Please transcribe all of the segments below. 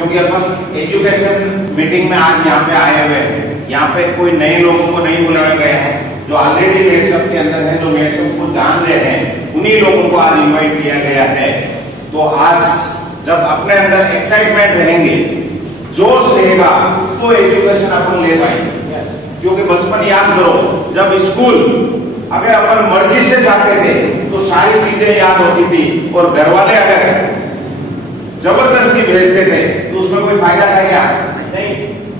क्योंकि अपन education meeting में आज यहाँ पे आए हुए हैं। यहाँ पे कोई नए लोगों को नहीं बुलाया गया है, जो ऑलरेडी नेटसप के अंदर है, जो नेटसप को जान रहे हैं, उन्हीं लोगों को आज इन्वाइट किया गया है। तो आज जब अपने अंदर एक्साइटमेंट रहेंगे, जोश रहेगा, तो एजुकेशन अपन ले पाएंगे। क्योंकि बचपन याद करो, जब स्कूल अगर अपन मर्जी से जाते थे तो सारी चीजें याद होती थी, और घर वाले अगर जबरदस्ती भेजते थे तो उसमें कोई फायदा था क्या? नहीं।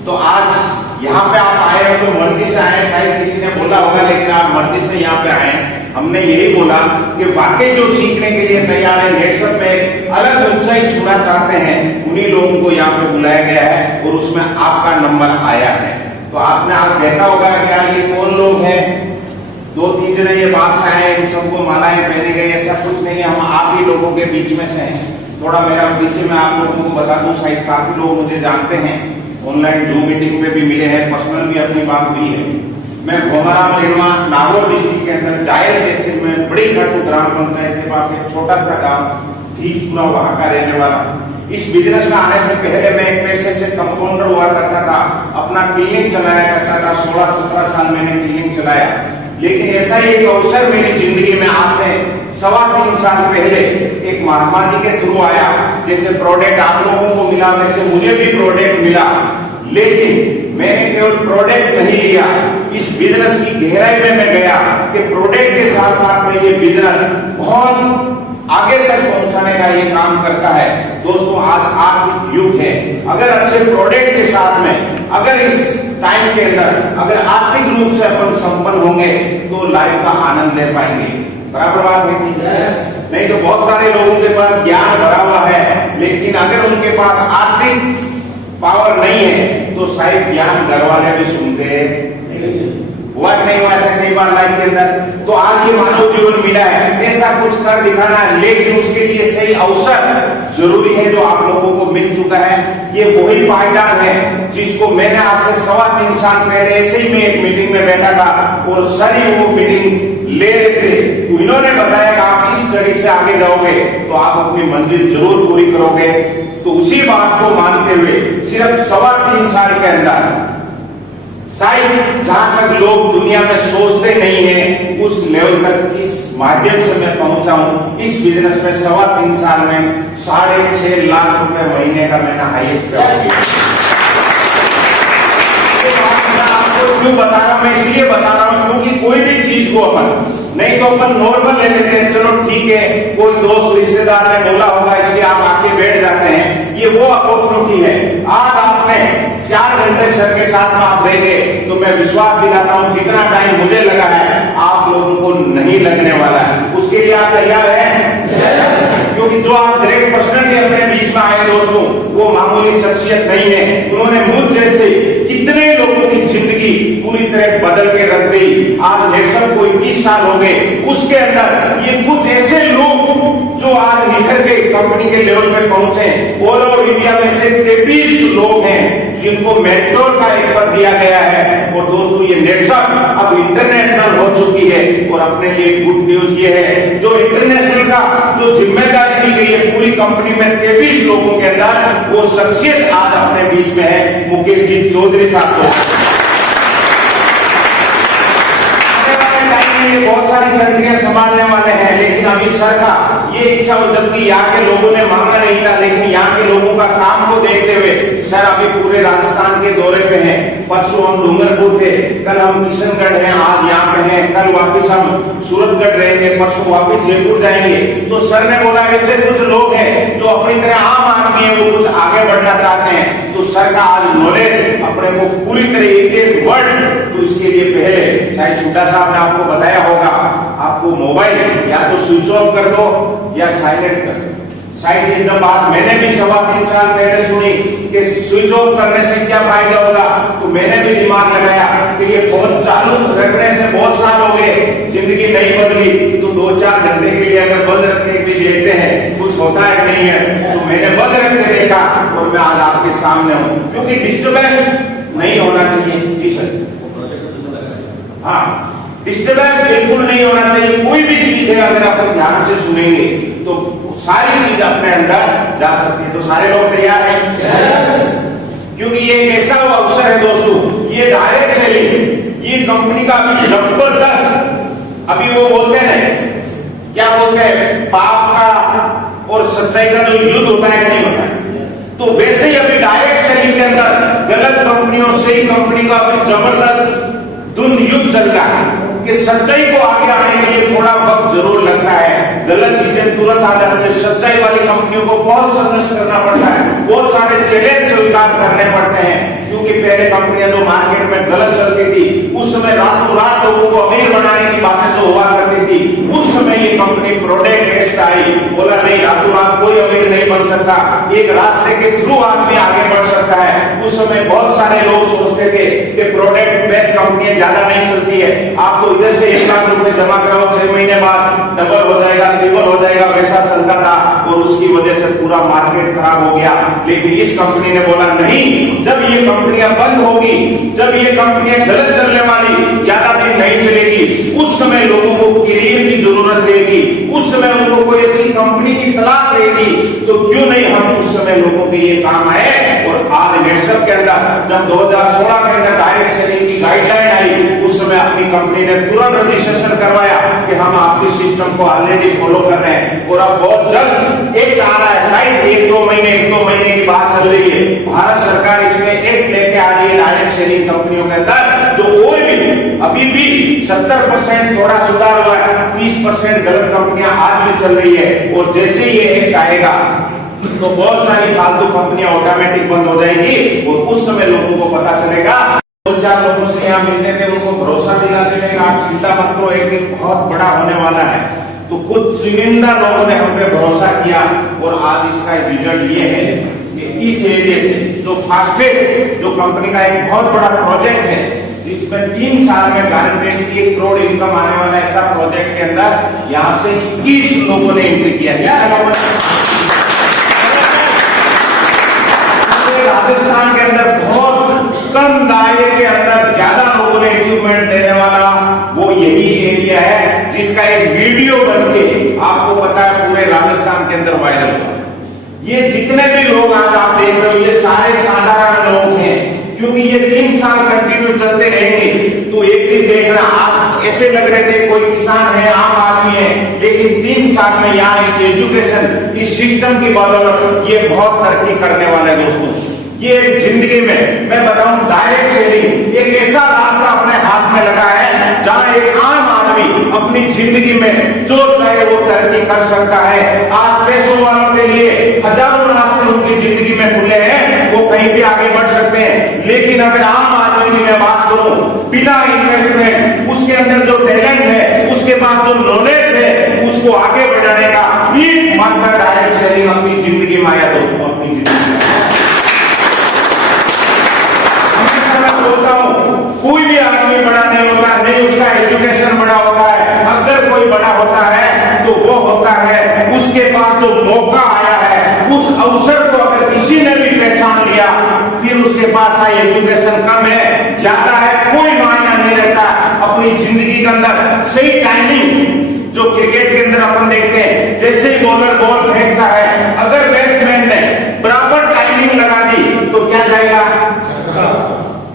तो आज यहाँ पे आप आए हो तो मर्जी से आए, शायद किसी ने बोला होगा, लेकिन आप मर्जी से यहाँ पे आए। हमने यही बोला कि वाकई जो सीखने के लिए तैयार है, नेटसप में अलग ऊंचाई छूना चाहते हैं, उन्हीं लोगों को यहाँ पे बुलाया गया है और उसमें आपका नंबर आया है। तो आपने आज देखा होगा कि यार ये कौन लोग हैं, 2-3 जने ये बात से आए, इन सबको मालाएं पहने गए, ऐसा कुछ नहीं है। हम आप ही लोगों के बीच में से हैं। थोड़ा मेरा परिचय मैं आप लोगों को बता दूं, शायद काफी लोग मुझे जानते हैं, ऑनलाइन जूम मीटिंग में भी मिले हैं, पर्सनल भी अपनी बात हुई है। मैं भोमरा मेरवा नागौर डिस्ट्रिक्ट के अंदर जायल तहसील में बड़ी खाटू ग्राम पंचायत के पास एक छोटा सा गांव धीजपुरा, वहां का रहने वाला। इस बिजनेस में आने से पहले मैं एक पैसे से कंपाउंडर हुआ करता था, अपना क्लिनिक चलाया करता था। 16-17 साल मैंने क्लिनिक चलाया। लेकिन ऐसा ही एक अवसर मेरी जिंदगी में आज से 3.25 साल पहले एक महात्मा जी के थ्रू आया। जैसे प्रोडक्ट आप लोगों को मिला, वैसे मुझे भी प्रोडक्ट मिला, लेकिन मैंने केवल प्रोडक्ट नहीं लिया, इस बिजनेस की गहराई में मैं गया कि प्रोडक्ट के साथ साथ में ये बिजनेस बहुत आगे तक पहुंचाने का ये काम करता है। दोस्तों, आज आर्थिक युग है। अगर अच्छे प्रोडक्ट के साथ में, अगर इस टाइम के अंदर अगर आर्थिक रूप से अपन संपन्न होंगे तो लाइफ का आनंद ले पाएंगे। बराबर बात है कि नहीं? तो बहुत सारे लोगों के पास ज्ञान भरा हुआ है, लेकिन अगर उनके पास आर्थिक पावर नहीं है तो शायद ज्ञान घर वाले भी सुनते हुआ नहीं हुआ ऐसा कई बार लाइफ के अंदर। तो आज ये मानव जीवन मिला है, ऐसा कुछ कर दिखाना है, लेकिन उसके लिए सही अवसर जरूरी है जो आप लोगों को मिल चुका है। ये वही पायदान है जिसको मैंने आज से 3.25 साल पहले ऐसे ही मैं एक मीटिंग में बैठा था और सर ही वो मीटिंग ले रहे थे, तो इन्होंने बताया कि आप इस तरीके से आगे जाओगे तो आप अपनी मंजिल जरूर पूरी करोगे। तो उसी बात को मानते हुए सिर्फ 3.25 साल के अंदर शायद जहां तक लोग दुनिया में सोचते नहीं है, उस लेवल तक इस माध्यम से मैं पहुंचा हूं। इस बिजनेस में 3.25 साल में 6.5 लाख रुपए महीने का मैंने हाईएस्ट क्यों बता रहा हूं? मैं इसलिए बता रहा हूं क्योंकि कोई भी चीज को अपन नहीं तो अपन नॉर्मल ले लेते हैं, चलो ठीक है, कोई दोस्त रिश्तेदार ने बोला होगा इसलिए आप आके बैठ जाते हैं, ये वो अपॉर्चुनिटी है। आज आपने 4 घंटे सर के साथ में आप देंगे तो मैं विश्वास दिलाता हूं जितना टाइम मुझे लगा है आप लोगों को नहीं लगने वाला है। उसके लिए आप तैयार हैं? क्योंकि जो आप डायरेक्ट पर्सनली अपने बीच में आए दोस्तों, वो मामूली शख्सियत नहीं है। उन्होंने मुझ जैसे कितने लोगों की जिंदगी पूरी तरह बदल के रख दी। आज नेटसप को 21 साल हो गए, उसके अंदर ये कुछ ऐसे लोग जो आज निखर के कंपनी के लेवल पे पहुंचे, ऑल ओवर इंडिया में से 23 लोग हैं जिनको मेंटोर का एक पद दिया गया है। और दोस्तों, ये नेटसप अब इंटरनेशनल हो चुकी है और अपने लिए गुड न्यूज ये है, जो इंटरनेशनल का जो जिम्मेदारी दी गई है पूरी कंपनी में 23 लोगों के अंदर, वो शख्सियत आज अपने बीच में है मुकेश जी चौधरी साहब। बहुत सारी कंट्रियां संभालने वाले हैं, लेकिन अभी सर का ये इच्छा हो, जबकि यहाँ के लोगों ने मांगा नहीं था, लेकिन यहाँ के लोगों का काम को देखते हुए सर अभी पूरे राजस्थान के दौरे पे हैं। परसों हम डूंगरपुर थे, कल हम किशनगढ़ हैं, आज यहाँ पे हैं, कल वापिस हम सूरतगढ़ रहेंगे, परसों वापिस जयपुर जाएंगे। तो सर ने बोला ऐसे कुछ लोग हैं जो अपनी तरह आम आदमी है, वो कुछ आगे बढ़ना चाहते हैं। तो सर का आज नॉलेज अपने को पूरी तरह एक वर्ड, तो इसके लिए पहले शायद शुदा साहब ने आपको बताया होगा, आपको मोबाइल या तो स्विच ऑफ कर दो या साइलेंट कर दो। शायद ये जब बात मैंने भी 3.25 साल पहले सुनी कि स्विच ऑफ करने से क्या फायदा होगा, तो मैंने भी दिमाग लगाया कि ये फोन चालू रखने से बहुत साल हो गए, जिंदगी नहीं बदली, तो 2-4 घंटे के लिए अगर बंद रखते भी देखते हैं कुछ होता है नहीं है, तो मैंने बंद रखते देखा और मैं आज आपके सामने हूँ। क्योंकि डिस्टर्बेंस नहीं होना चाहिए। जी सर, हाँ, डिस्टर्बेंस बिल्कुल नहीं होना चाहिए। कोई भी चीज है अगर आप ध्यान से सुनेंगे तो सारी चीज अपने अंदर जा सकती है। तो सारे लोग तैयार हैं? क्योंकि ये एक ऐसा अवसर है दोस्तों, ये डायरेक्ट सेलिंग, ये कंपनी का अभी जबरदस्त, अभी वो बोलते हैं क्या बोलते हैं, पाप का और सच्चाई का जो युद्ध होता है नहीं होता है, तो वैसे ही अभी डायरेक्ट सेलिंग के अंदर गलत कंपनियों से ही कंपनी का अभी जबरदस्त द्वंद युद्ध चल रहा है कि सच्चाई को आगे आने के लिए थोड़ा वक्त जरूर लगता है, गलत चीजें तुरंत आ जाती है, सच्चाई वाली कंपनियों को बहुत संघर्ष करना पड़ता है, बहुत सारे चैलेंज स्वीकार करने पड़ते हैं, क्योंकि पहले कंपनियां जो मार्केट में गलत चलती थी उस समय रातों रात लोगों को अमीर बनाने की बातें जो हुआ करती थी, उस समय ये कंपनी प्रोडक्ट बेस्ड आई, बोला नहीं रातों रात कोई अमीर नहीं बन सकता, एक रास्ते के थ्रू आदमी आगे बढ़ सकता है। उस समय बहुत सारे लोग सोचते थे कि प्रोडक्ट बेस्ड कंपनियां ज्यादा नहीं चलती है, आप तो इधर से 1 लाख रुपए जमा कराओ 6 महीने बाद डबल हो जाएगा, ट्रिपल हो जाएगा, वैसा चलता था और उसकी वजह से पूरा मार्केट खराब हो गया। लेकिन इस कंपनी ने बोला नहीं, जब ये कंपनियां बंद होगी, जब ये कंपनियां गलत चलने वाली ज्यादा दिन नहीं चलेगी, उस समय लोगों को करियर की जरूरत रहेगी, उस समय उनको कोई अच्छी कंपनी की तलाश रहेगी, तो क्यों नहीं हम उस समय लोगों के ये काम आए। और आज नेटवर्क के अंदर जब 2016 के अंदर डायरेक्ट सेलिंग की गाइडलाइन आई, उस समय अपनी कंपनी ने तुरंत रजिस्ट्रेशन करवाया कि हम आपके सिस्टम को ऑलरेडी फॉलो कर रहे हैं। और अब बहुत जल्द एक आ रहा है, शायद 1-2 महीने की बात चल रही है, भारत सरकार इसमें एक लेके आ रही है डायरेक्ट सेलिंग कंपनियों के अंदर, जो और भी अभी भी 70% थोड़ा सुधार हुआ है, 30% गलत कंपनियां आज भी चल रही है। और जैसे ही ये एक आएगा तो बहुत सारी फालतू कंपनियां ऑटोमेटिक बंद हो जाएगी और उस समय लोगों को पता चलेगा। 2-4 लोगों से यहाँ मिलने थे, उनको भरोसा दिला देने का आप चिंता मत करो, एक दिन बहुत बड़ा होने वाला है। तो कुछ चुनिंदा लोगों ने हम पे भरोसा किया और आज इसका रिजल्ट ये है कि इस एरिया से जो फास्टेट जो कंपनी का एक बहुत बड़ा प्रोजेक्ट है, जिसमें 3 साल में गारंटेड 1 करोड़ इनकम आने वाला ऐसा प्रोजेक्ट के अंदर यहाँ से 21 लोगों ने एंट्री किया। राजस्थान के अंदर बहुत कम दायरे के अंदर ज्यादा लोगों ने अचीवमेंट देने वाला वो यही एरिया है, जिसका एक वीडियो बनके आपको पता है पूरे राजस्थान के अंदर वायरल हुआ। ये जितने भी लोग आज आप देख रहे हो ये सारे साधारण लोग हैं, क्योंकि ये 3 साल कंटिन्यू चलते रहेंगे। तो एक दिन देखना, आज ऐसे लग रहे थे कोई किसान है, आम आदमी है, लेकिन 3 साल में यहाँ इस एजुकेशन इस सिस्टम की बदौलत ये बहुत तरक्की करने वाले हैं। दोस्तों ये जिंदगी में मैं बताऊं, डायरेक्ट सेलिंग एक ऐसा रास्ता अपने हाथ में लगा है जहां एक आम आदमी अपनी जिंदगी में जो चाहे वो तरक्की कर सकता है। आज पैसों वालों के लिए हजारों रास्ते उनकी जिंदगी में खुले हैं, वो कहीं भी आगे बढ़ सकते हैं। लेकिन अगर आम आदमी की मैं बात करूं, बिना इन्वेस्टमेंट उसके अंदर जो टैलेंट है, उसके पास जो नॉलेज है, उसको आगे बढ़ाने का एक मात्र डायरेक्ट सेलिंग अपनी जिंदगी में आया। दोस्तों अपनी जिंदगी में बोलता हूं, कोई भी आदमी बड़ा नहीं होता, नहीं उसका एजुकेशन बड़ा होता है। अगर कोई बड़ा होता है तो वो होता है उसके पास जो मौका आया है, उस अवसर को अगर किसी ने भी पहचान लिया, फिर उसके पास चाहे एजुकेशन कम है ज्यादा है कोई मायना नहीं रहता। अपनी जिंदगी के अंदर सही टाइमिंग, जो क्रिकेट के अंदर अपन देखते हैं, जैसे ही बॉलर बॉल फेंकता है, अगर बैट्समैन ने बराबर टाइमिंग लगा दी तो क्या जाएगा,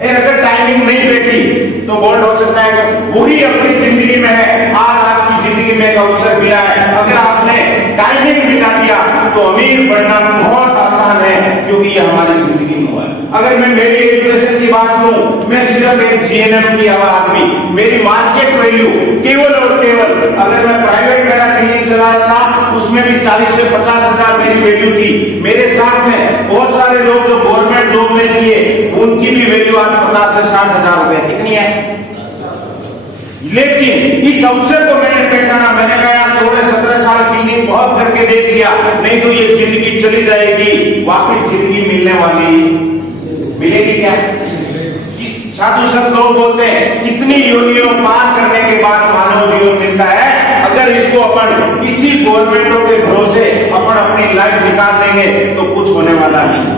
अगर टाइमिंग नहीं बैठी तो बोल्ड हो सकता है। वही अपनी जिंदगी में है, आज आपकी जिंदगी में एक अवसर मिला है, अगर आपने टाइमिंग मिटा दिया तो अमीर बनना बहुत आसान है, क्योंकि ये हमारी जिंदगी में हुआ है। अगर मैं मेरी एजुकेशन की बात करूं, मैं सिर्फ एक जीएनएम की आदमी, मेरी मार्केट वैल्यू केवल और केवल, अगर मैं प्राइवेट मेरा क्लिनिक चला रहा था उसमें भी 40 से 50 हजार मेरी वैल्यू थी। मेरे साथ में बहुत सारे लोग जो गवर्नमेंट जॉब में किए, उनकी भी वैल्यू आज 50 से 60 हजार रुपए कितनी है। लेकिन इस अवसर को मैंने पहचाना, मैंने कहा यार 16-17 साल क्लिनिक बहुत करके देख लिया, नहीं तो ये जिंदगी चली जाएगी, वापिस जिंदगी मिलने वाली मिलेगी क्या। साधु संत लोग बोलते हैं कितनी योनियों पार करने के बाद मानव जीवन मिलता है। अगर इसको अपन इसी गवर्नमेंटों के भरोसे अपन अपनी लाइफ निकाल देंगे तो कुछ होने वाला नहीं।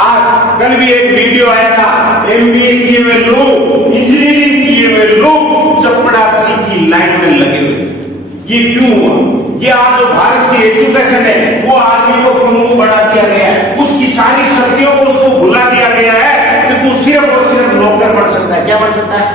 आज कल भी एक वीडियो आया था, एमबीए किए हुए लोग, इंजीनियरिंग किए हुए लोग चपड़ासी की लाइन में लगे हुए। ये क्यों हुआ? ये आज जो भारत की एजुकेशन है वो आदमी को पंगु बना दिया गया है, उसकी सारी शक्तियों को उसको भुला दिया गया है कि तू सिर्फ और सिर्फ नौकर बन सकता है। क्या बन सकता है?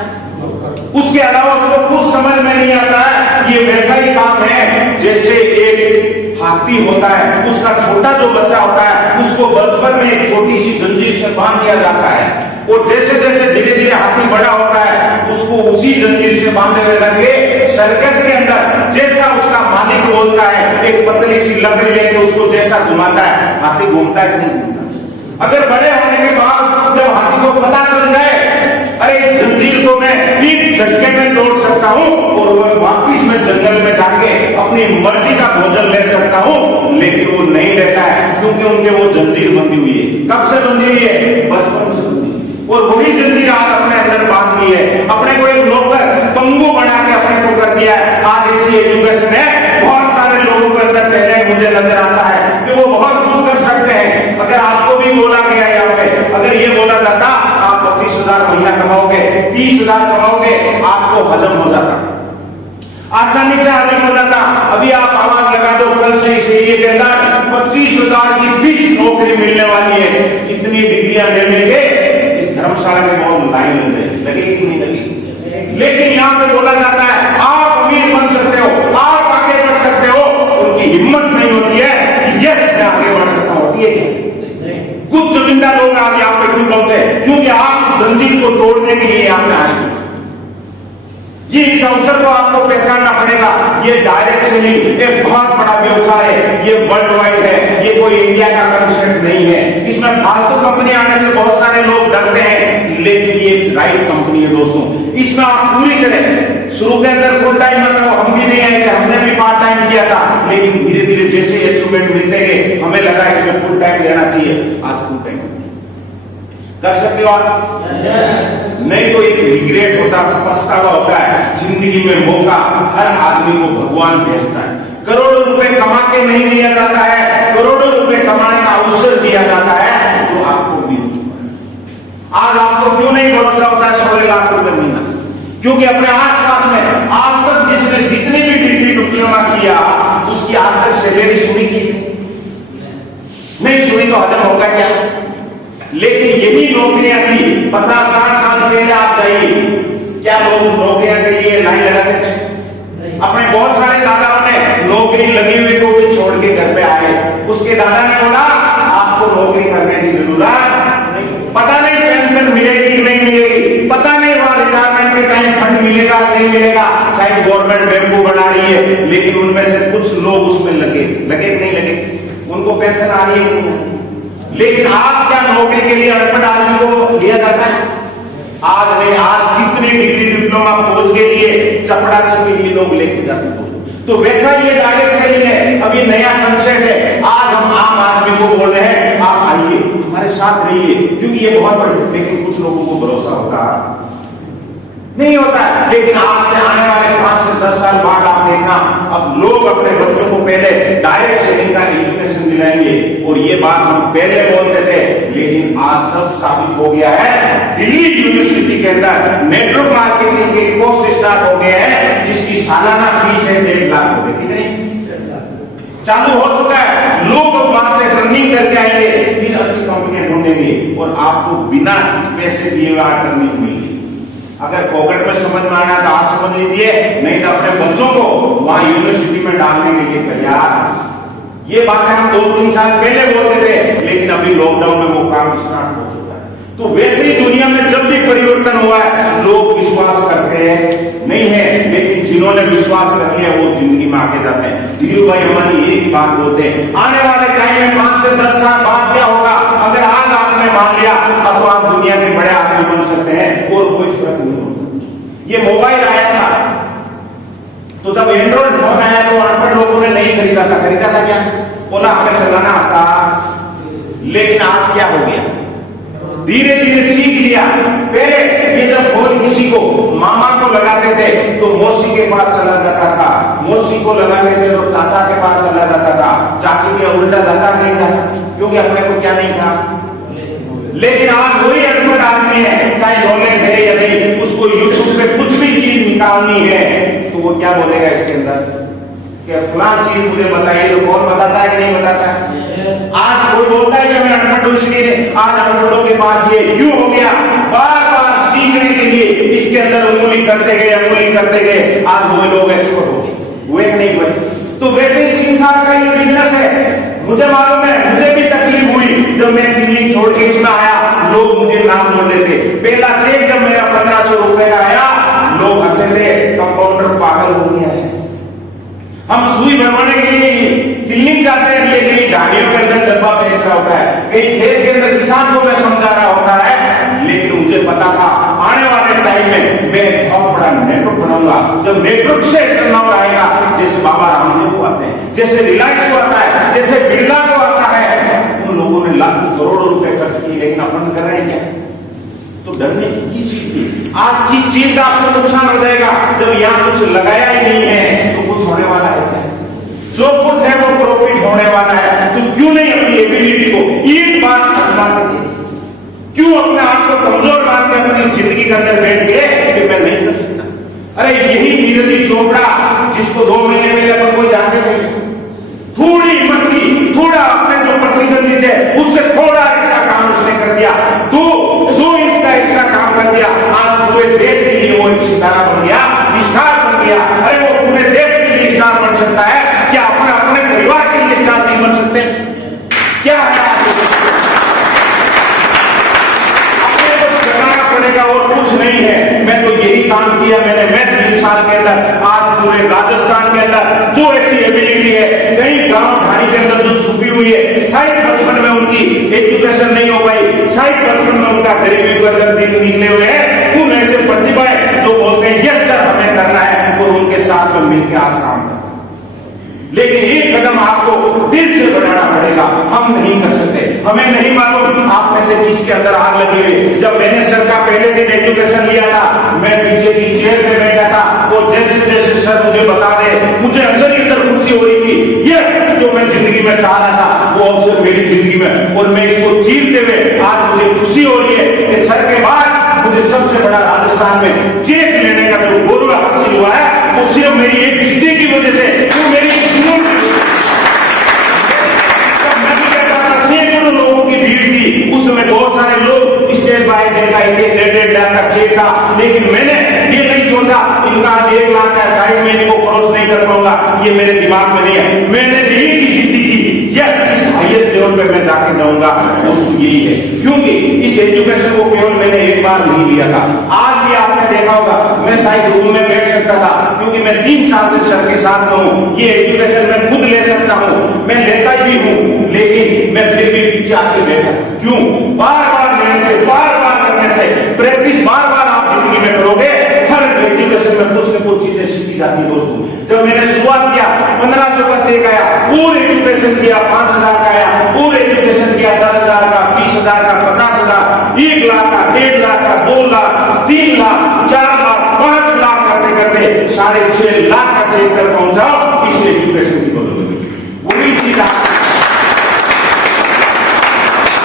उसके अलावा उसको कुछ समझ में नहीं आता है। ये वैसा ही काम है जैसे एक हाथी होता है, उसका छोटा जो बच्चा होता है उसको बचपन में एक छोटी सी जंजीर से बांध दिया जाता है, और जैसे जैसे धीरे धीरे हाथी बड़ा होता है उसको उसी जंजीर से बांधने लगे। सर्कस के अंदर जैसा उसका मालिक बोलता है, एक पतली सी लकड़ी लेके उसको जैसा घुमाता है, हाथी घूमता है नहीं घूमता। अगर बड़े होने के बाद जब हाथी को पता चल जाए अरे इस जंजीर को मैं एक झटके में तोड़ सकता हूँ और वह वापिस में जंगल में जाके अपनी मर्जी का भोजन ले सकता हूँ, लेकिन वो नहीं लेता है क्योंकि उनके वो जंजीर बंधी हुई है। कब से बंधी हुई है? बचपन से बंधी। और वही जंजीर आज अपने अंदर बांध ली है, अपने को एक नौकर पंगु बना के अपने को कर दिया है। आज ऐसी एजुकेशन है, बहुत सारे लोगों के अंदर पहले मुझे नजर आता है कि वो बहुत कुछ कर सकते हैं। अगर आपको भी बोला गया यहाँ पे, अगर ये बोला जाता आप 25,000 महीना कमाओगे, 30,000 कमाओगे, आपको हजम हो जाता, आसानी से हजम हो जाता। अभी आप आवाज लगा दो कल से इसे ये कहता 25,000 की फिक्स नौकरी मिलने वाली है, इतनी डिग्रियां लेने के इस धर्मशाला में बहुत लाइन लगेगी कि नहीं लगेगी? लेकिन यहाँ पे बोला जाता है आप अमीर बन सकते हो, आप आगे बढ़ सकते हो, उनकी हिम्मत नहीं होती है कि यस मैं आगे बढ़ सकता हूं। होती है कुछ जमींदार लोग आज यहाँ पे क्यों बोलते हैं? क्योंकि आप जंजीर को तोड़ने के लिए यहाँ पे आए। ये इस अवसर को आपको पहचानना पड़ेगा। ये डायरेक्ट सेलिंग एक बहुत बड़ा व्यवसाय है, ये वर्ल्ड वाइड है, ये कोई इंडिया का कंसेप्ट नहीं है। इसमें फालतू कंपनी आने से बहुत सारे लोग डरते हैं, लेकिन ये राइट कंपनी है दोस्तों। इसमें आप पूरी तरह शुरू के अंदर फुल टाइम मतलब हम भी नहीं आए थे, हमने भी पार्ट टाइम किया था, लेकिन धीरे धीरे जैसे अचीवमेंट मिलते गए हमें लगा इसमें फुल टाइम लेना चाहिए। आज फुल टाइम कर सकते हो आप? नहीं तो एक रिग्रेट होता, पछतावा होता है। जिंदगी में मौका हर आदमी को भगवान भेजता है। करोड़ों रुपए कमा के नहीं दिया जाता है, करोड़ों रुपए कमाने का अवसर दिया जाता है जो आपको भी हो चुका है। आज आपको क्यों नहीं भरोसा होता है 16 लाख रुपए महीना? क्योंकि अपने आसपास में आज तक जिसने जितनी भी डिग्री डिप्लोमा किया उसकी आज तक सैलरी सुनी की नहीं सुनी, तो हजम होगा क्या? लेकिन यही नौकरियां थी 50-60 साल पहले। आप जाइए, क्या लोग नौकरियां के लिए लाइन लगाते थे? अपने बहुत सारे दादाओं ने नौकरी लगी हुई को भी छोड़ के घर पे आए। उसके दादा ने बोला आपको नौकरी करने की जरूरत नहीं, पता नहीं पेंशन मिलेगी कि नहीं मिलेगी, पता नहीं वहां रिटायरमेंट के टाइम फंड मिलेगा नहीं मिलेगा, शायद गवर्नमेंट बेवकूफ बना रही है, लेकिन उनमें से कुछ लोग उसमें लगे कि नहीं लगे, उनको पेंशन आ रही है। लेकिन आज क्या नौकरी के लिए अनपढ़ आदमी को लिया जाता है? आज नहीं, आज कितनी डिग्री डिप्लोमा कोर्स के लिए चपरासी के लिए लोग लेके जाते हैं। तो वैसा ये डायरेक्ट सेलिंग है। अब ये नया कंसेप्ट है। आज हम आम आदमी को बोल रहे हैं आप आइए हमारे साथ रहिए, क्योंकि ये बहुत बड़ी, लेकिन कुछ लोगों को भरोसा होता नहीं होता है। लेकिन आज से आने वाले 5 से 10 साल बाद आप देखना अब लोग अपने बच्चों को पहले डायरेक्ट सेलिंग का एजुकेशन दिलाएंगे। और ये बात हम पहले बोलते थे, लेकिन आज सब साबित हो गया है। दिल्ली यूनिवर्सिटी के अंदर नेटवर्क मार्केटिंग के कोर्स स्टार्ट हो गए हैं जिसकी सालाना फीस है 1.5 लाख रुपए की, नहीं चालू हो चुका है। लोग वहां से ट्रेनिंग करके आएंगे, फिर अच्छी कंपनियां ढूंढेंगे और आपको बिना पैसे दिए हुए ट्रेनिंग मिलेगी। अगर पॉकेट में समझ में आना तो आज समझ लीजिए, नहीं तो अपने बच्चों को वहां यूनिवर्सिटी में डालने के लिए तैयार। ये बातें हम 2-3 साल पहले बोलते थे, लेकिन अभी लॉकडाउन में वो काम स्टार्ट हो चुका है। तो वैसे ही दुनिया में जब भी परिवर्तन हुआ है लोग विश्वास करते हैं नहीं है, लेकिन जिन्होंने विश्वास कर लिया वो जिंदगी में आगे जाते हैं। धीरू भाई हमारी एक ही बात बोलते हैं, आने वाले टाइम में 5 से 10 साल बाद क्या होगा? अगर आज आपने मान लिया अब तो आप दुनिया के बड़े आदमी बन सकते हैं और कोई फर्क नहीं होता। ये मोबाइल आया था तो जब एंड्रॉइड फोन आया तो अनपढ़ लोगों ने नहीं खरीदा था क्या? बोला हमें चलाना आता, लेकिन आज क्या हो गया? धीरे धीरे सीख लिया। पहले ये जब फोन किसी को मामा को लगाते थे तो मौसी के पास चला जाता था, मौसी को लगाते थे तो चाचा के पास चला जाता था, चाची के उल्टा जाता नहीं था क्योंकि अपने को क्या नहीं था। लेकिन आज वही अनपढ़ आदमी है, चाहे नॉलेज है या नहीं, उसको यूट्यूब पे कुछ भी चीज निकालनी है तो वो क्या बोलेगा इसके अंदर? कि फलां चीज मुझे बताइए, तो कौन बताता है कि नहीं बताता है? आज कोई बोलता है कि मैं अनपढ़ हूं इसलिए, आज अनपढ़ों के पास ये क्यों हो गया, बार बार सीखने के लिए इसके अंदर उंगली करते गए, आज वो लोग एक्सपर्ट हो गए, हुए कि नहीं हुए? तो वैसे ही 3 साल का ये बिजनेस है। मुझे मालूम है, मुझे भी तकलीफ हुई जब मैं क्लिनिक छोड़ के इसमें आया, लोग मुझे नाम बोल रहे थे। पहला चेक जब मेरा 1500 रुपए का आया, लोग हंसे थे, कंपाउंडर पागल हो गया है। हम सुई भरवाने के लिए क्लिनिक जाते हैं, लेकिन गाड़ियों के अंदर डब्बा बेच रहा होता है, कहीं खेत के अंदर किसान को मैं समझा रहा होता है। लेकिन मुझे पता था आने वाले टाइम में मैं एक बहुत बड़ा नेटवर्क बनाऊंगा। जब नेटवर्क से टर्नओवर आएगा, जैसे बाबा रामदेव को आते हैं, जैसे रिलायंस को आता है, जैसे बिरला को आता है, उन लोगों ने लाखों करोड़ों रुपए खर्च किए, लेकिन अपन कर रहे हैं क्या? तो डरने की चीज थी। आज किस चीज का आपको नुकसान हो जाएगा? जब यहाँ कुछ लगाया ही नहीं है तो कुछ होने वाला है? जो कुछ है वो प्रॉफिट होने वाला है। तो क्यों नहीं अपनी एबिलिटी को एक बार आजमा के, क्यों अपने आप को कमजोर मान के अपनी जिंदगी के अंदर बैठ गए कि मैं नहीं कर सकता? अरे यही नीरज चोपड़ा, जिसको 2 महीने पहले अपन कोई जानते थे, थोड़ी हिम्मत की, थोड़ा अपने जो प्रतिद्वंदी थे उससे थोड़ा एक्स्ट्रा काम उसने कर दिया, 2 इंच का एक्स्ट्रा काम कर दिया। आज पूरे देश के लिए वो एक सितारा बन गया, स्टार बन गया। अरे वो पूरे देश के लिए स्टार बन सकता है, क्या अपने अपने परिवार के लिए स्टार नहीं बन सकते? क्या है अपने को करना पड़ेगा और कुछ नहीं है। मैं तो यही काम किया मैंने। मैं 3 साल के अंदर आज पूरे राजस्थान के अंदर जो ऐसी एबिलिटी है, कई गांव ढाणी के अंदर जो छुपी हुई है, शायद बचपन में उनकी एजुकेशन नहीं हो पाई, शायद बचपन में उनका गरीबी के अंदर दिन निकले हुए हैं, उन ऐसे प्रतिभाएं जो बोलते हैं यस सर हमें करना है, और उनके साथ में मिलकर आज काम करना। लेकिन एक कदम आपको दिल से बढ़ाना पड़ेगा। हम नहीं कर सकते, हमें नहीं मालूम आप में से किसके अंदर आग लगी हुई। जब मैंने सर का पहले दिन एजुकेशन लिया था, मैं पीछे की चेयर पे बैठा था, और जैसे जैसे सर मुझे बता दे, मुझे अंदर ही अंदर खुशी हो रही थी। ये जो मैं जिंदगी में चाह रहा था वो अवसर मेरी जिंदगी में, और मैं इसको चीरते हुए आज मुझे खुशी हो रही है कि सर के बाद मुझे सबसे बड़ा राजस्थान में चेक लेने का जो गौरव हासिल हुआ है, वो सिर्फ मेरी एक जिद्दी की वजह से, वो मेरी सैकड़ों लोगों की भीड़ थी। उस समय बहुत सारे लोग स्टेज बाय जिनका 1-1.5 लाख का चेक था, लेकिन मैंने ये नहीं सोचा इनका 1 लाख का साइड में इनको क्रॉस नहीं कर पाऊंगा, ये मेरे दिमाग में नहीं है। मैंने एक ही जिद्दी की, यस इस हाईएस्ट लेवल पे मैं जाके जाऊंगा, यही है। क्योंकि इस एजुकेशन को केवल मैंने एक बार नहीं लिया था। आज भी आपने देखा होगा, मैं शायद रूम में बैठ सकता था, क्योंकि मैं 3 साल से सर के साथ में हूं। ये एजुकेशन मैं खुद ले सकता हूं, मैं लेता ही हूं, लेकिन मैं फिर भी पीछे आके बैठा। क्यों? बार बार लेने से, बार बार करने से, प्रैक्टिस बार बार आप जिंदगी में करोगे, हर एजुकेशन में कुछ न कुछ चीजें सीखी जाती है। दोस्तों, जब मैंने शुरुआत किया 1500 का चेक आया, पूरे एजुकेशन किया 5000 का आया, पूरे एजुकेशन किया 10,000 का, 20,000 का, 50,000, 1 लाख का, 1.5 लाख का, 2 लाख, 3 लाख, 4 लाख, 5 लाख करते करते 6.5 लाख का चेक कर पहुंचाओ। इस एजुकेशन की बदौलत वही चीज।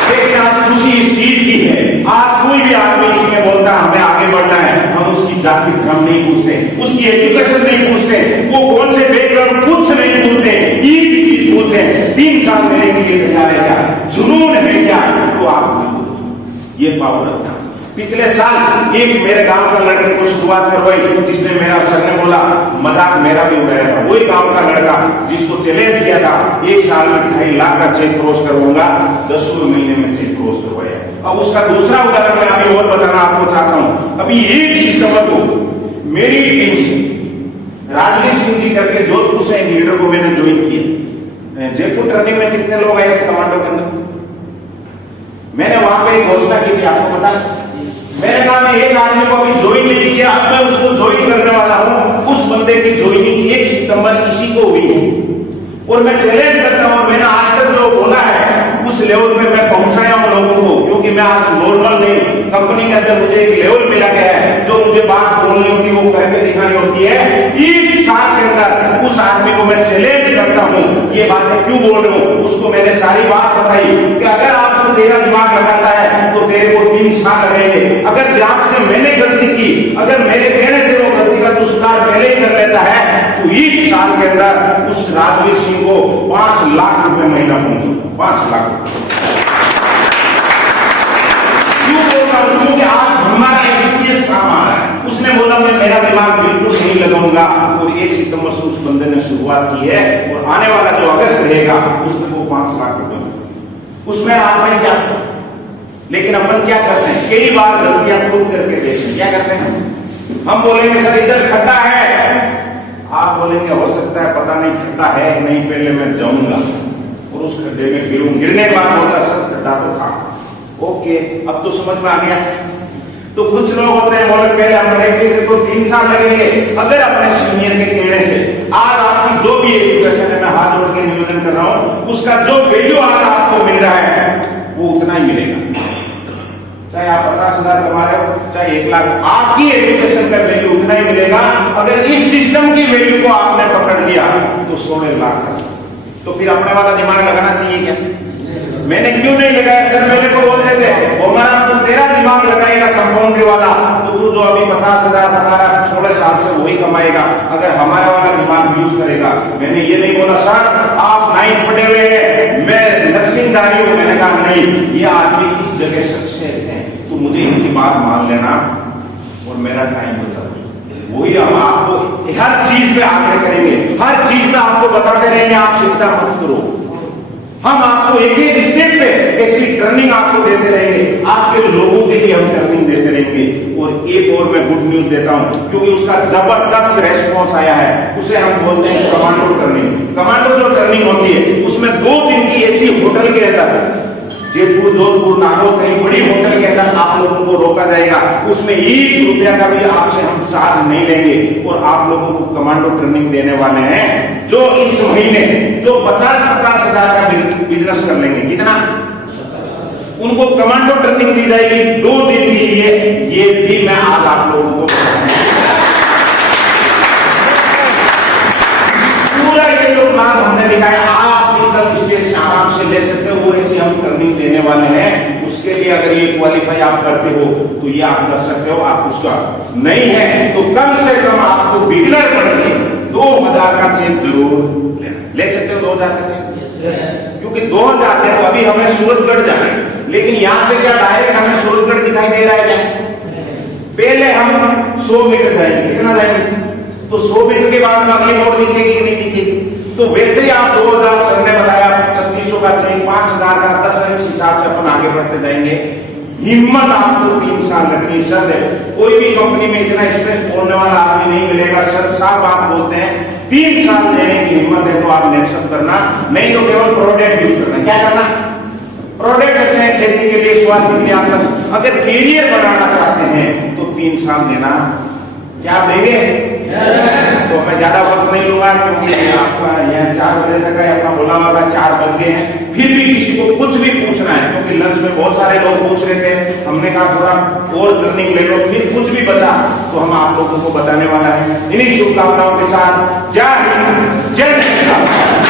लेकिन आज खुशी इस चीज की है, आज कोई भी आदमी इसमें बोलता है हमें आगे बढ़ना है, हम उसकी जाति धर्म नहीं पूछते, उसकी एजुकेशन नहीं पूछते, वो कौन से बैकग्राउंड कुछ नहीं पूछते, एक ही चीज पूछते हैं 3 साल मेरे लिए तैयार है क्या, जुनून है क्या, तो आप ये पावर रखना। पिछले साल एक मेरे गांव का लड़के को शुरुआत करवाई, जिसने मेरा सर ने बोला मजाक मेरा भी उड़ाया था। वही गांव का लड़का जिसको चैलेंज किया था 1 साल में 2.5 लाख का चेक क्रॉस करवाऊंगा, 10 महीने में चेक क्रॉस करवाया। अब उसका दूसरा उदाहरण मैं अभी और बताना आपको चाहता हूं। अभी 1 सितंबर को मेरी टीम से राजवीर सिंह जी करके जोधपुर से एक लीडर को मैंने ज्वाइन किया। जयपुर ट्रेनिंग में कितने लोग आए थे कमांडो के अंदर? मैंने वहां पे एक घोषणा की थी, आपको पता है? मैंने कहा मैं एक आदमी को अभी ज्वाइन नहीं किया, अब मैं उसको ज्वाइन करने वाला हूं। उस बंदे की ज्वाइनिंग 1 सितंबर इसी को हुई है, और मैं चैलेंज करता हूं, मैंने आज तक जो बोला है उस लेवल पे मैं पहुंचाया हूं लोगों को, क्योंकि मैं आज नॉर्मल नहीं, कंपनी के अंदर मुझे एक लेवल मिला गया है, जो मुझे बात बोलनी होती है वो करके दिखानी होती है। 1 साल के अंदर उस आदमी को मैं चैलेंज करता हूं, ये बातें क्यों बोल रहा हूं, उसको मैंने सारी बात बताई कि अगर आपको तेरा दिमाग लगाता है तो तेरे को 3 साल लगेंगे। अगर जहां से मैंने गलती की, अगर मेरे कहने से वो गलती का तू सुधार पहले ही कर लेता है, तो 1 साल के अंदर उस राजवीर सिंह को 5 लाख रुपए महीना पहुंचे, 5 लाख रुपए। क्यों बोल रहा हूं? क्योंकि आज हमारा एक्सपीरियंस काम आ रहा है। उसने बोला मैं मेरा दिमाग बिल्कुल नहीं लगाऊंगा, और 1 सितंबर से उस बंदे ने शुरुआत की है, और आने वाला जो अगस्त रहेगा उसमें वो 5 लाख रुपए, उसमें आपने क्या। लेकिन अपन क्या करते हैं, कई बार गलतियां खुद करके देखते हैं। क्या करते हैं, हम बोलेंगे सर इधर खड्डा है, आप बोलेंगे हो सकता है पता नहीं खड्डा है नहीं, पहले मैं जाऊंगा और उस खड्डे में गिरूं, गिरने के बाद होता सर खड्डा तो था। ओके, अब तो समझ में आ गया। तो कुछ लोग होते हैं बोले पहले हम रहेंगे तो 3 साल लगेंगे। अगर अपने सीनियर के कहने से आज आपकी जो भी एजुकेशन है, मैं हाथ जोड़ के निवेदन कर रहा हूं, उसका जो वैल्यू आज आपको मिल रहा है वो उतना ही मिलेगा। चाहे आप 50,000 कमा रहे हो, चाहे 1 लाख, आपकी एजुकेशन का वैल्यू उतना ही मिलेगा। अगर इस सिस्टम की वैल्यू को आपने पकड़ लिया तो 16 लाख का, तो फिर अपने वाला दिमाग लगाना चाहिए क्या? मैंने क्यों नहीं लगाया सर? मेरे को बोलते थे हमारा तो तेरा दिमाग लगाएगा कंपाउंडर वाला, तो तू जो अभी 50,000 कमा रहा है 16 साल से वही कमाएगा, अगर हमारा वाला दिमाग यूज करेगा। मैंने ये नहीं बोला सर आप 9 पढ़े हुए हैं, मैं नर्सिंगदारी हूं। मैंने कहा नहीं, ये आदमी इस जगह सक्सेस है, तो मुझे इनकी बात मान लेना और मेरा टाइम बचा। वही हम आपको हर चीज पे आगे करेंगे, हर चीज में आपको बताते रहेंगे, आप चिंता मत करो। हम आपको एक एक स्टेप पे ऐसी ट्रेनिंग आपको देते रहेंगे, आपके लोगों के लिए हम ट्रेनिंग देते रहेंगे। और एक और मैं गुड न्यूज देता हूं, क्योंकि उसका जबरदस्त रेस्पॉन्स आया है, उसे हम बोलते हैं कमांडो ट्रेनिंग। कमांडो जो ट्रेनिंग होती है उसमें 2 दिन की ऐसी होटल के अंदर, जयपुर, जोधपुर, नागौर, कहीं बड़ी होटल के अंदर आप लोगों को रोका जाएगा। उसमें 1 रुपया का भी आपसे हम चार्ज नहीं लेंगे, और आप लोगों को कमांडो ट्रेनिंग देने वाले हैं जो इस महीने जो 50,000 का बिजनेस कर लेंगे। कितना? उनको कमांडो ट्रेनिंग दी जाएगी 2 दिन के लिए। ये भी मैं आज आप लोगों को पूरा ये जो प्लान हमने दिखाया, आप स्टेज से आराम से ले सकते हो, वो ऐसी हम ट्रेनिंग देने वाले हैं। उसके लिए अगर ये क्वालिफाई आप करते हो तो ये आप कर सकते हो। आप उसका नहीं है तो कम से कम आपको बिगिनर पढ़ने 2000 का चेक जरूर ले सकते हो। 2000 का चेक, क्योंकि 2000 है तो अभी हमें सूरजगढ़ जाना है, लेकिन यहां से क्या डायरेक्ट हमें सूरजगढ़ दिखाई दे रहा है क्या? पहले हम 100 मीटर जाएंगे। कितना जाएंगे? तो 100 मीटर के बाद में अगली मोड़ दिखेगी कि नहीं दिखेगी? तो वैसे ही आप 2000 सर ने बताया 3600 का चाहिए, 5000 का 10 इस हिसाब से अपन आगे बढ़ते जाएंगे। हिम्मत आपको 3 साल रखनी सर है। कोई भी कंपनी में इतना स्ट्रेस बोलने वाला आदमी नहीं मिलेगा। सर साफ बात बोलते हैं, 3 साल लेने की हिम्मत है तो आप नेक्स्ट करना, नहीं तो केवल प्रोडक्ट यूज करना। क्या करना? प्रोडक्ट अच्छे हैं खेती के लिए, स्वास्थ्य के लिए। आप अगर कैरियर बनाना चाहते हैं तो 3 साल देना। क्या आप देंगे? तो मैं ज्यादा वक्त नहीं लूंगा, क्योंकि आपका यहाँ 4 बजे तक है, अपना बोला वाला 4 बज गए हैं। फिर भी किसी को कुछ भी पूछना है, क्योंकि लंच में बहुत सारे लोग पूछ रहे थे, हमने कहा थोड़ा और ट्रेनिंग ले लो, फिर कुछ भी बचा तो हम आप लोगों को बताने वाला है। इन्हीं शुभकामनाओं के साथ जय हिंद, जय हिंद।